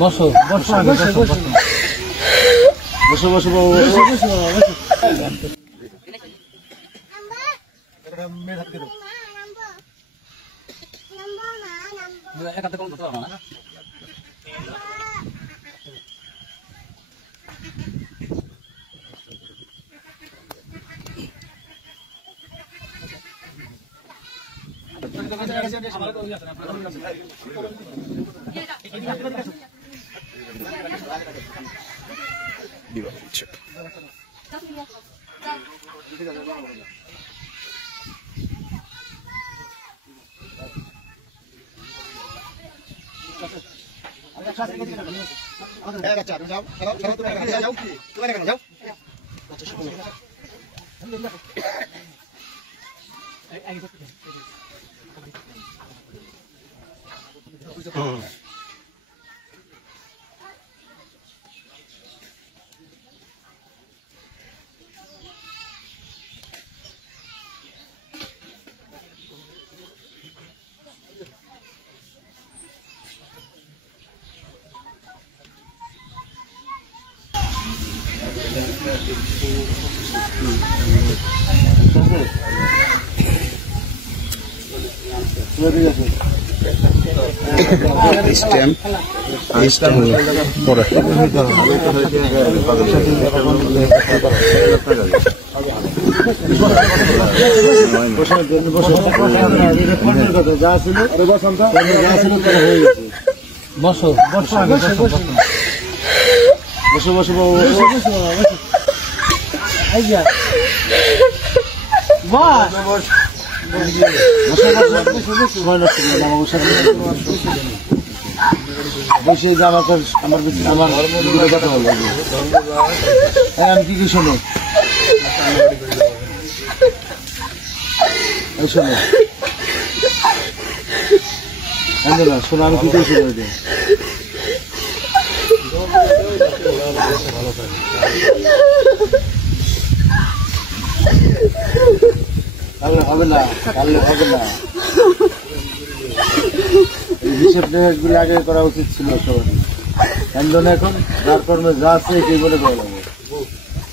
বসো বসো বসো বসো আমি কি শোনো শোনো শোনো আমি কি করেছি হবে না হবে না হিসেব গুলি আগে করা উচিত ছিল সবাই কেন এখন যার কর্মে যা আছে কি বলে করা লাগবে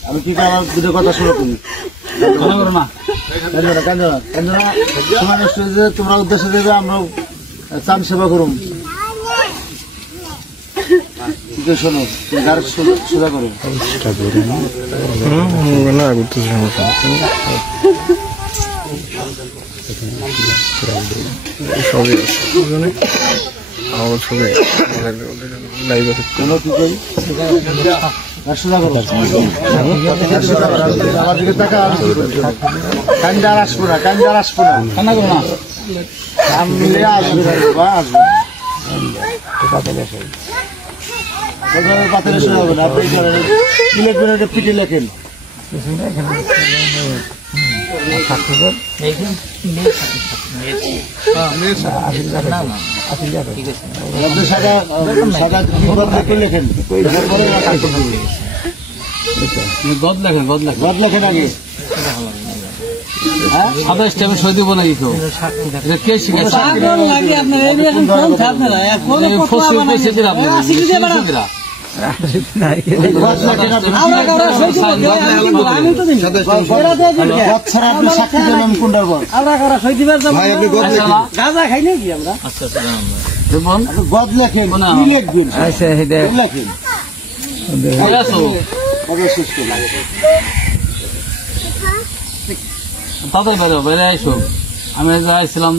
আমি কি আমার দুটো কথা শুনো তুমি না তোমরা উদ্দেশ্যে দেবে আমরাও চান সেবা করুন শোনো গাড়ি সোজা করো আমার দিকে টাকা কান্দার আসবো না কান্দার আসবো না কান্না করো না মিলে আসবে আসবে পাথরে শোনা হবে না আপনি ইলেকট্রনিক পিঠে লেখেন সাদা স্টেপে সই দিব না দিত কে শিখাইছে গদ লেখেন তাদের বাইরে আইসো আমি যাইছিলাম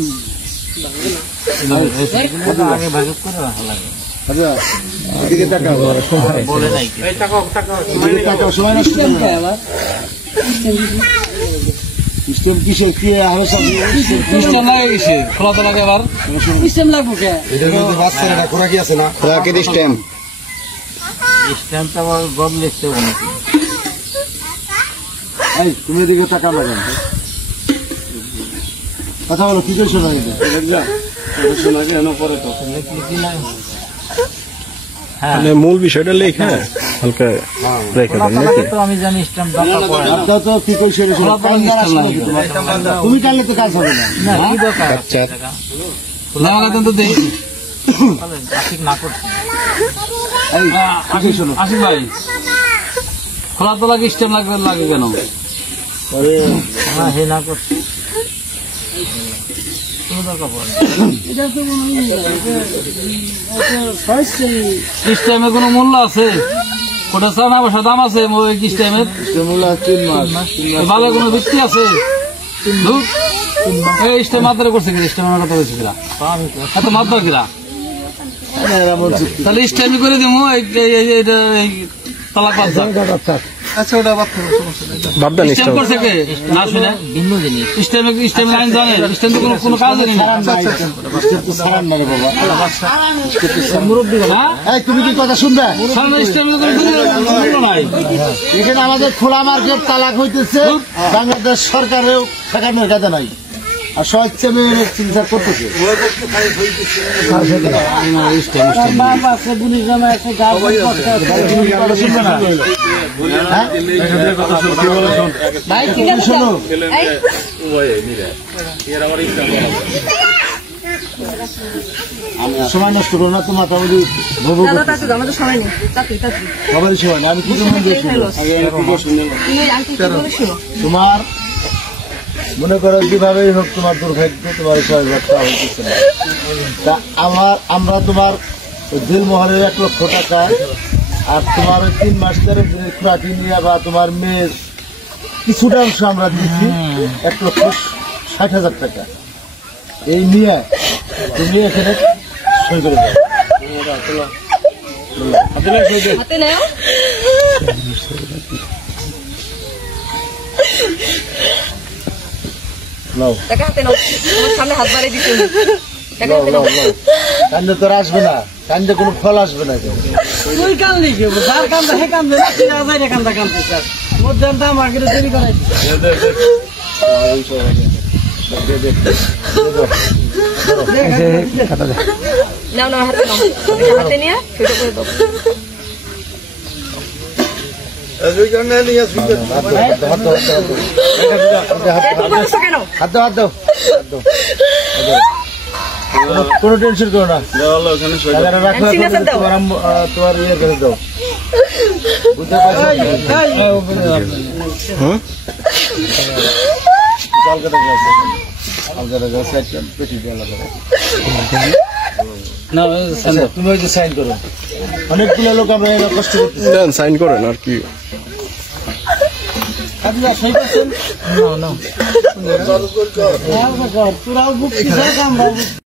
আগে ভাগ করে ভালো লাগে তুমি এদিকে টাকা লাগান কথা বলো কি করে শোনা পরে তো মূল বিষয়টা লেখা হালকা আমি জানি কি করে তুমি টানলে তো কাজ হবে না আশিক ভাই খোলা তোলা কি স্টেম লাগে কেন? স্টেমের কোনো মূল্য আছে? ওটা চাও না বসা দাম আছে স্টেমের? ভালো কোনো ভিত্তি আছে? এই স্টেম মাত্রা করছে কিনা? স্টেমের কথা বলছে কিনা? এত মাত্রা কিনা? তাহলে স্টেমই করে দিব তালাক বাদ। আচ্ছা ওটা বাদ স্টেম করছে কে? না শুনে ভিন্ন জিনিস। স্টেম লাইন জানে? স্টেম তো কোনো কাজ নেই। তুমি কি কথা শুনবে? এখানে আমাদের খোলা মার্কেট তালাক হইতেছে, বাংলাদেশ সরকারেও ঠেকানোর কাজে নাই, আর স্বেচ্ছা চিন্তা করতেছে। সময় নষ্ট করো না তোমার আমাদের সময় নেই, সবারই সময় না। আমি কি তোমার মনে করো যেভাবেই হোক তোমার দুর্ভাগ্য, তোমার সহযোগিতা হইতেছে না। তা আমরা তোমার দিলমহলের 1 লক্ষ টাকা আর তোমার 3 মাস ধরে খুঁড়াটি নিয়ে বা তোমার মেয়ের কিছুটা অংশ আমরা দিচ্ছি 1,60,000 টাকা। এই নিয়ে তুমি এখানে সই করে দাও। কান্দে তোর আসবে না, কান্দে কোনো ফল আসবে না। তুই কান্দলি কি? যার কান্দা হে কান্দে না, তুই আজাইরে কান্দা কান্দতে চাস। মধ্যে মার্কেটে তৈরি করাই কোনো টেনশন করো না, তোমার ইয়ে করে দাও। তুমি ওই যে সাইন করো, অনেকগুলো লোক আমরা কষ্ট করতেছি, সাইন করেন আর কি। তোরাও বুক